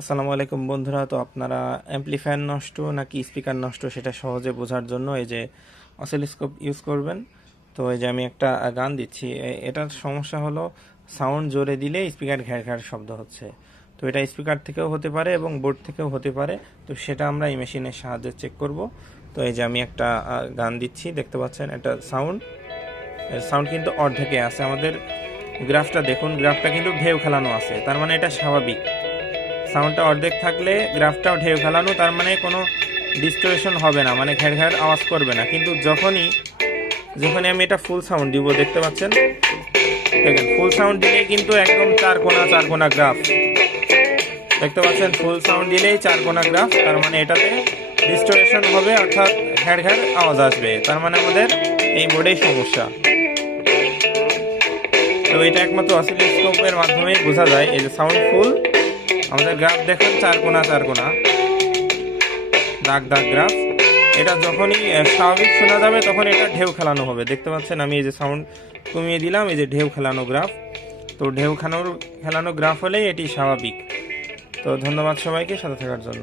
আসসালামু আলাইকুম বন্ধুরা, তো আপনারা অ্যাম্পলিফায়ার নষ্ট নাকি স্পিকার নষ্ট সেটা সহজে বোঝার জন্য এই যে অসিলোস্কোপ ইউজ করবেন। তো এই যে আমি একটা গান দিচ্ছি এটার সমস্যা হলো সাউন্ড জোরে দিলে স্পিকার ঘ্যার ঘ্যার শব্দ হচ্ছে। তো এটা স্পিকার থেকেও হতে পারে এবং বোর্ড থেকেও হতে পারে, তো সেটা আমরা এই মেশিনের সাহায্যে চেক করব। তো এই যে আমি একটা গান দিচ্ছি, দেখতে পাচ্ছেন এটা সাউন্ড। সাউন্ড কিন্তু অর্ধেকে আছে। আমাদের গ্রাফটা দেখুন, গ্রাফটা কিন্তু ঢেউ খেলানো আছে, তার মানে এটা স্বাভাবিক। সাউন্ডটা অর্ধেক থাকলে গ্রাফটাও ঢেউ খেলানো, তার মানে কোনো ডিস্টোরেশন হবে না মানে ঘ্যাড় ঘ্যাড় আওয়াজ করবে না। কিন্তু যখনই যখনই আমি এটা ফুল সাউন্ড দিব, দেখতে পাচ্ছেন? দেখেন ফুল সাউন্ড দিলে কিন্তু একদম চার কোনা চার কোনা গ্রাফ দেখতে পাচ্ছেন ফুল সাউন্ড দিলেই চার কোনা গ্রাফ তার মানে এটাতে ডিস্টোরেশন হবে, অর্থাৎ ঘ্যাড় ঘ্যাড় আওয়াজ আসবে। তার মানে আমাদের এই বোর্ডেই সমস্যা। তো এটা একমাত্র অসিলোস্কোপের মাধ্যমে বোঝা যায়, এই যে সাউন্ড ফুল আমাদের গ্রাফ দেখেন, চার কোনা চার কোনা। দাগ দাগ গ্রাফ এটা যখনই স্বাভাবিক শোনা যাবে, তখন এটা ঢেউ খেলানো হবে। দেখতে পাচ্ছেন আমি এই যে সাউন্ড কমিয়ে দিলাম, এই যে ঢেউ খেলানো গ্রাফ তো ঢেউ খেলানোর, খেলানো গ্রাফ হলেই এটি স্বাভাবিক। তো ধন্যবাদ সবাইকে সাথে থাকার জন্য।